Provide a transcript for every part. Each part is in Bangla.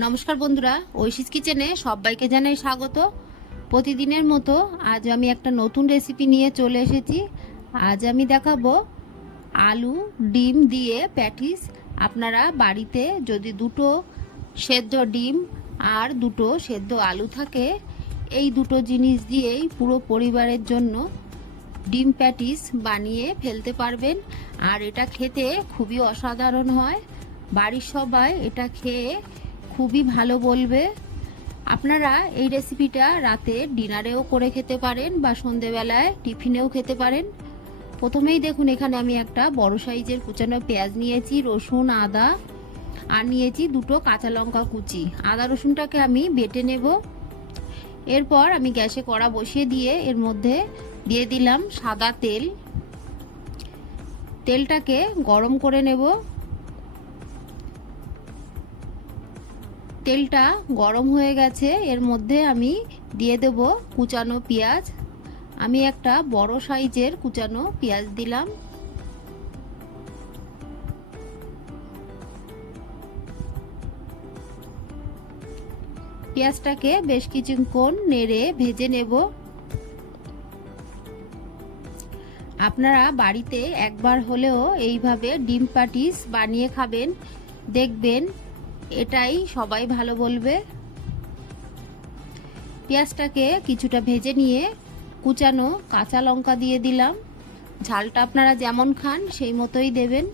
নমস্কার বন্ধুরা, ঐশিস কিচেনে সবাইকে জানাই স্বাগত। প্রতিদিনের মতো আজ আমি একটা নতুন রেসিপি নিয়ে চলে এসেছি। আজ আমি দেখাবো আলু, ডিম দিয়ে প্যাটিস। আপনারা বাড়িতে যদি দুটো সেদ্ধ ডিম আর দুটো সেদ্ধ আলু থাকে, এই দুটো জিনিস দিয়েই পুরো পরিবারের জন্য ডিম প্যাটিস বানিয়ে ফেলতে পারবেন। আর এটা খেতে খুবই অসাধারণ হয়। বাড়ির সবাই এটা খেয়ে খুবই ভালো বলবে। আপনারা এই রেসিপিটা রাতে ডিনারেও করে খেতে পারেন বা সন্ধেবেলায় টিফিনেও খেতে পারেন। প্রথমেই দেখুন, এখানে আমি একটা বড় সাইজের কুচানো পেঁয়াজ নিয়েছি, রসুন, আদা, আর নিয়েছি দুটো কাঁচা লঙ্কা কুচি। আদা রসুনটাকে আমি বেটে নেব। এরপর আমি গ্যাসে কড়া বসিয়ে দিয়ে এর মধ্যে দিয়ে দিলাম সাদা তেল। তেলটাকে গরম করে নেব। তেলটা গরম হয়ে গেছে, এর মধ্যে আমি দিয়ে দেব কুচানো পেঁয়াজ। আমি একটা বড় সাইজের কুচানো পেঁয়াজ দিলাম। পেঁয়াজটাকে বেশ কিছুক্ষণ নেড়ে ভেজে নেব। আপনারা বাড়িতে একবার হলেও এইভাবে ডিম পাটিস বানিয়ে খাবেন, দেখবেন এটাই সবাই ভালো বলবে। পেঁয়াজটাকে কিছুটা ভেজে নিয়ে কুচানো কাঁচা লঙ্কা দিয়ে দিলাম। ঝালটা আপনারা যেমন খান, সেই মতোই দেবেন।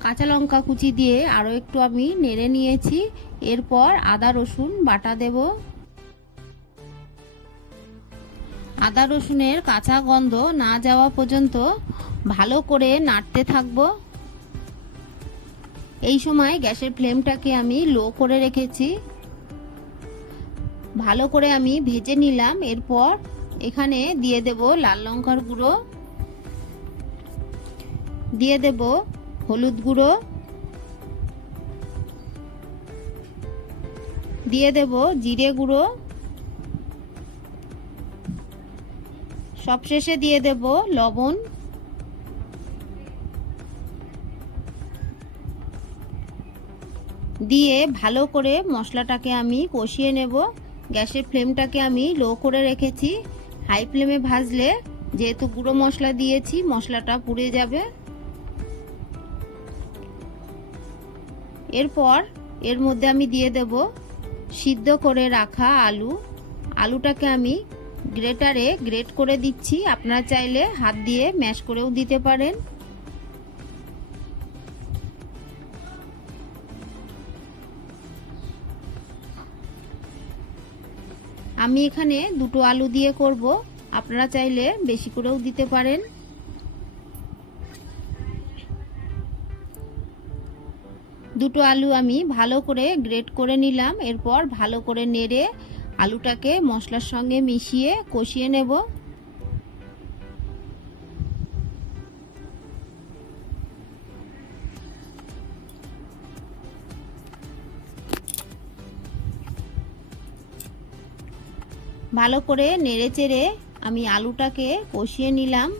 কাঁচা লঙ্কা কুচি দিয়ে আরও একটু আমি নেড়ে নিয়েছি। এরপর আদা, রসুন, বাটা দেব। আদা, রসুনের কাঁচা গন্ধ না যাওয়া পর্যন্ত ভালো করে নাড়তে থাকব। এই সময় গ্যাসের ফ্লেমটাকে আমি লো করে রেখেছি। ভালো করে আমি ভেজে নিলাম, এরপর এখানে দিয়ে দেব লাল লঙ্কার গুঁড়ো। দিয়ে দেব হলুদ গুঁড়ো। দিয়ে দেব জিরে গুঁড়ো। সবশেষে দিয়ে দেব লবণ। দিয়ে ভালো করে মশলাটাকে আমি কষিয়ে নেব। গ্যাসের ফ্লেমটাকে আমি লো করে রেখেছি। হাই ফ্লেমে ভাজলে যেহেতু গুঁড়ো মশলা দিয়েছি, মশলাটা পুড়ে যাবে। এরপর এর মধ্যে আমি দিয়ে দেব সিদ্ধ করে রাখা আলু। আলুটাকে আমি গ্রেটারে গ্রেট করে দিচ্ছি। আপনারা চাইলে হাত দিয়ে ম্যাশ করেও দিতে পারেন। আমি এখানে দুটো আলু দিয়ে করব। আপনারা চাইলে বেশি করেও দিতে পারেন। দুটো আলু আমি ভালো করে গ্রেট করে নিলাম। এরপর ভালো করে নেড়ে আলুটাকে মশলার সঙ্গে মিশিয়ে কষিয়ে নেব। ভালো করে নেড়ে চেড়ে আমি আলুটাকে কষিয়ে নিলাম।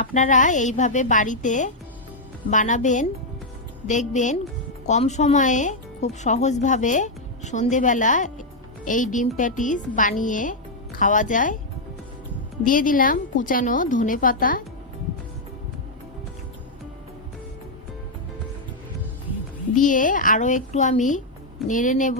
আপনারা এইভাবে বাড়িতে বানাবেন, দেখবেন কম সময়ে খুব সহজভাবে সন্ধেবেলা এই ডিম প্যাটিস বানিয়ে খাওয়া যায়। দিয়ে দিলাম কুচানো ধনে পাতা। দিয়ে আরও একটু আমি নেড়ে নেব।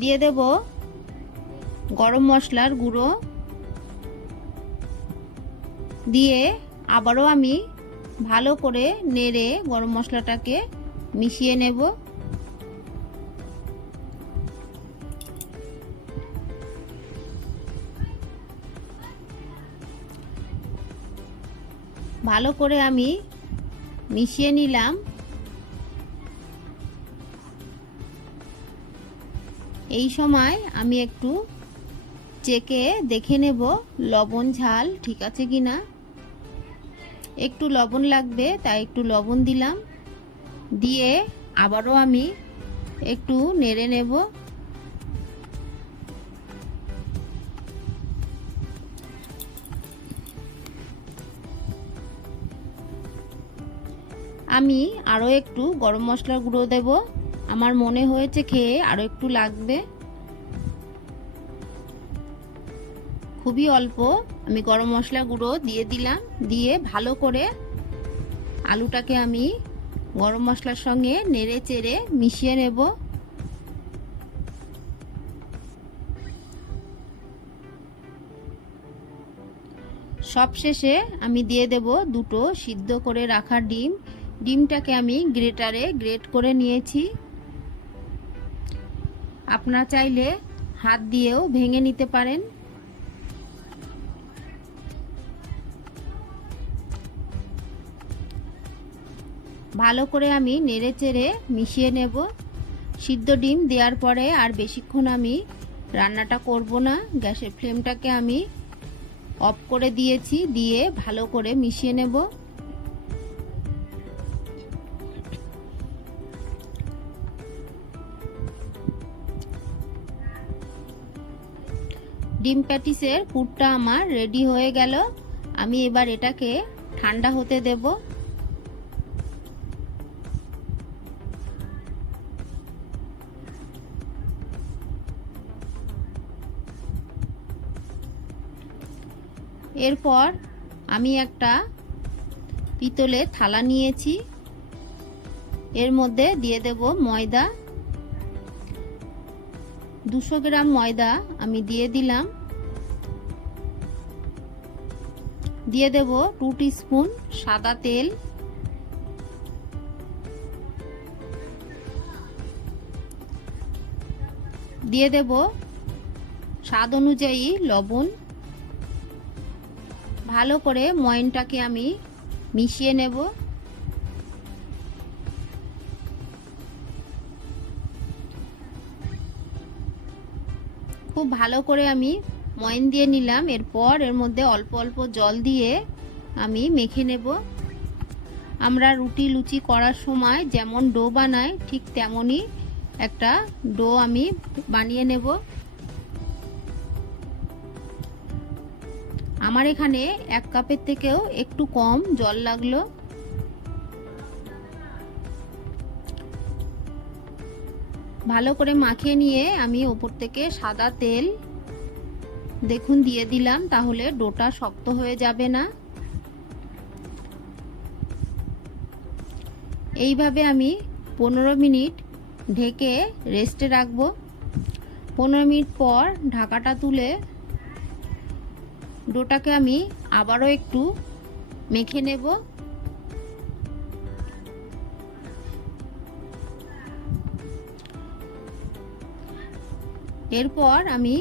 দিয়ে দেব গরম মশলার গুঁড়ো। দিয়ে আবারও আমি ভালো করে নেড়ে গরম মশলাটাকে মিশিয়ে নেব। ভালো করে আমি মিশিয়ে নিলাম। এই সময় আমি একটু চেকে দেখে নেব লবণ ঝাল ঠিক আছে কি না একটু লবণ লাগবে, তাই একটু লবণ দিলাম। দিয়ে আবারও আমি একটু নেড়ে নেব। আমি আরও একটু গরম মশলার গুঁড়ো দেব। আমার মনে হয়েছে খেয়ে আরও একটু লাগবে। খুবই অল্প আমি গরম মশলা গুঁড়ো দিয়ে দিলাম। দিয়ে ভালো করে আলুটাকে আমি গরম মশলার সঙ্গে নেড়ে চেড়ে মিশিয়ে নেব। সবশেষে আমি দিয়ে দেব দুটো সিদ্ধ করে রাখা ডিম। ডিমটাকে আমি গ্রেটারে গ্রেট করে নিয়েছি। আপনারা চাইলে হাত দিয়েও ভেঙে নিতে পারেন। ভালো করে আমি নেড়ে চেড়ে মিশিয়ে নেব। সিদ্ধ ডিম দেওয়ার পরে আর বেশিক্ষণ আমি রান্নাটা করব না। গ্যাসের ফ্লেমটাকে আমি অফ করে দিয়েছি, দিয়ে ভালো করে মিশিয়ে নেব। ডিম প্যাটিসের পুরটা আমার রেডি হয়ে গেল। আমি এবার এটাকে ঠান্ডা হতে দেবো। এরপর আমি একটা পিতলের থালা নিয়েছি। এর মধ্যে দিয়ে দেব ময়দা। দুশো গ্রাম ময়দা আমি দিয়ে দিলাম। দিয়ে দেব টু স্পুন সাদা তেল। দিয়ে দেব স্বাদ অনুযায়ী লবণ। ভালো করে ময়নটাকে আমি মিশিয়ে নেব। খুব ভালো করে আমি ময়ন দিয়ে নিলাম। এরপর এর মধ্যে অল্প অল্প জল দিয়ে আমি মেখে নেব। আমরা রুটি লুচি করার সময় যেমন ডো বানাই, ঠিক তেমনই একটা ডো আমি বানিয়ে নেব। আমার এখানে এক কাপের থেকেও একটু কম জল লাগল। ভালো করে মাখিয়ে নিয়ে আমি ওপর থেকে সাদা তেল দেখুন, দিয়ে দিলাম, তাহলে ডোটা শক্ত হয়ে যাবে না। এইভাবে আমি পনেরো মিনিট ঢেকে রেস্টে রাখব। পনেরো মিনিট পর ঢাকাটা তুলে ডোটাকে আমি আবারও একটু মেখে নেব। এরপর আমি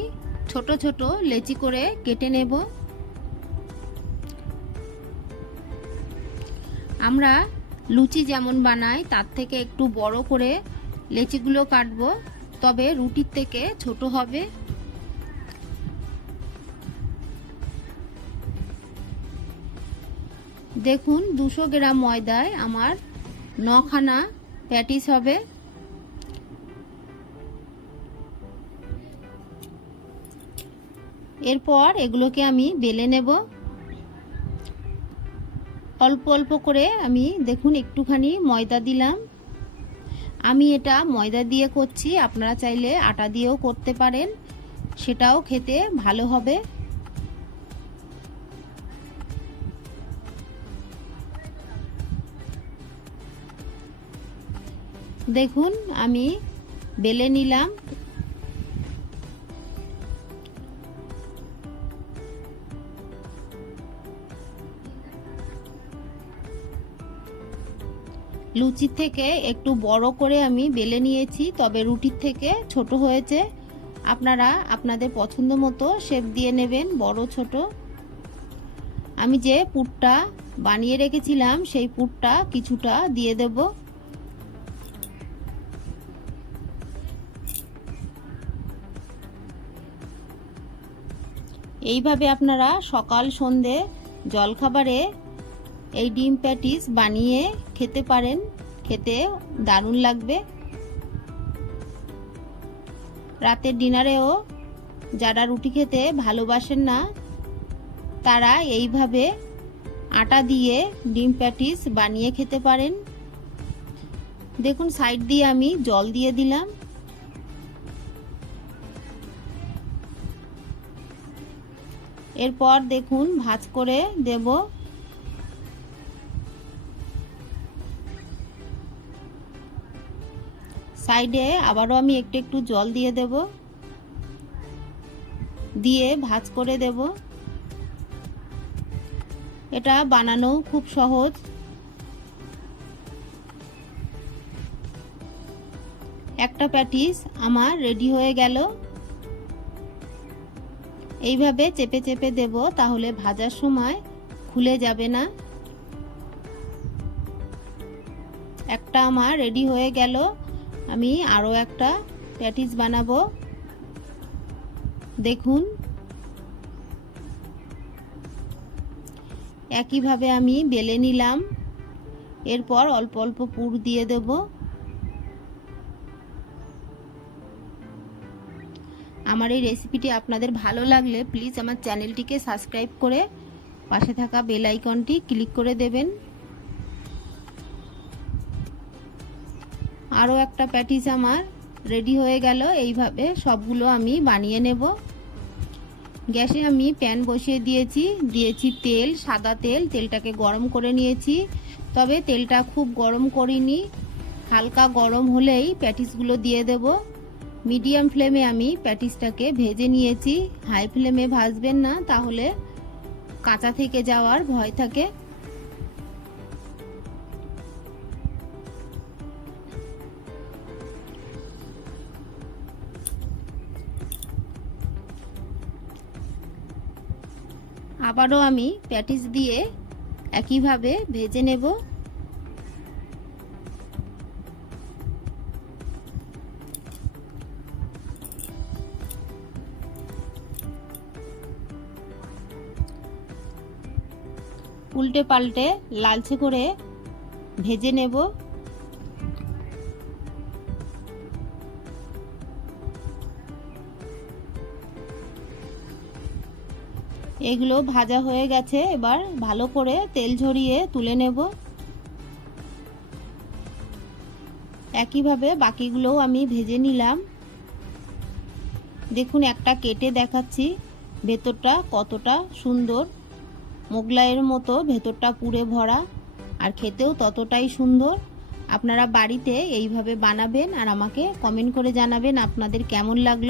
ছোট ছোট লেচি করে কেটে নেব। আমরা লুচি যেমন বানাই, তার থেকে একটু বড় করে লেচিগুলো কাটবো, তবে রুটির থেকে ছোট হবে। দেখুন, দুশো গ্রাম ময়দায় আমার নখানা প্যাটিস হবে। এরপর এগুলোকে আমি বেলে নেব। অল্প অল্প করে আমি দেখুন একটুখানি ময়দা দিলাম। আমি এটা ময়দা দিয়ে করছি, আপনারা চাইলে আটা দিয়েও করতে পারেন, সেটাও খেতে ভালো হবে। দেখুন আমি বেলে নিলাম। লুচির থেকে একটু বড় করে আমি বেলে নিয়েছি, তবে রুটির থেকে ছোট হয়েছে। আপনারা আপনাদের পছন্দ মতো শেপ দিয়ে নেবেন, বড়, ছোট। আমি যে পুরটা বানিয়ে রেখেছিলাম, সেই পুরটা কিছুটা দিয়ে দেবো। এইভাবে আপনারা সকাল, সন্ধে, জলখাবারে এই ডিম প্যাটিস বানিয়ে খেতে পারেন, খেতে দারুণ লাগবে। রাতের ডিনারেও যারা রুটি খেতে ভালোবাসেন না, তারা এইভাবে আটা দিয়ে ডিম প্যাটিস বানিয়ে খেতে পারেন। দেখুন, সাইড দিয়ে আমি জল দিয়ে দিলাম। এরপর দেখুন, ভাজ করে দেব। সাইডে আবারও আমি একটু একটু জল দিয়ে দেব। দিয়ে ভাজ করে দেব। এটা বানানো খুব সহজ। একটা প্যাটিস আমার রেডি হয়ে গেল। এইভাবে চেপে চেপে দেব তাহলে ভাজার সময় খুলে যাবে না। একটা আমার রেডি হয়ে গেল। আমি আরও একটা প্যাটিস বানাবো। দেখুন। একইভাবে আমি বেলে নিলাম। এরপর অল্প অল্প পুর দিয়ে দেবো। আমার এই রেসিপিটি আপনাদের ভালো লাগলে প্লিজ আমার চ্যানেলটিকে সাবস্ক্রাইব করে পাশে থাকা বেল আইকনটি ক্লিক করে দেবেন। আরও একটা প্যাটিস আমার রেডি হয়ে গেল, এইভাবে সবগুলো আমি বানিয়ে নেব। গ্যাসে আমি প্যান বসিয়ে দিয়েছি দিয়েছি তেল, সাদা তেল, তেলটাকে গরম করে নিয়েছি। তবে তেলটা খুব গরম করিনি, হালকা গরম হলেই প্যাটিসগুলো দিয়ে দেবো। মিডিয়াম ফ্লেমে আমি প্যাটিসটাকে ভেজে নিয়েছি। হাই ফ্লেমে ভাজবেন না, তাহলে কাঁচা থেকে যাওয়ার ভয় থাকে। আবারও আমি প্যাটিস দিয়ে একইভাবে ভেজে নেব। উল্টে পাল্টে লালচে করে ভেজে নেব। এগুলো ভাজা হয়ে গেছে, এবার ভালো করে তেল ঝরিয়ে তুলে নেব। একইভাবে বাকিগুলোও আমি ভেজে নিলাম। দেখুন, একটা কেটে দেখাচ্ছি, ভেতরটা কতটা সুন্দর। মোগলাইয়ের মতো ভেতরটা পুড়ে ভরা, আর খেতেও ততটাই সুন্দর। আপনারা বাড়িতে এইভাবে বানাবেন আর আমাকে কমেন্ট করে জানাবেন আপনাদের কেমন লাগল।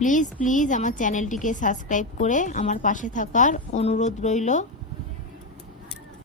প্লিজ প্লিজ আমার চ্যানেলটিকে সাবস্ক্রাইব করে আমার পাশে থাকার অনুরোধ রইল।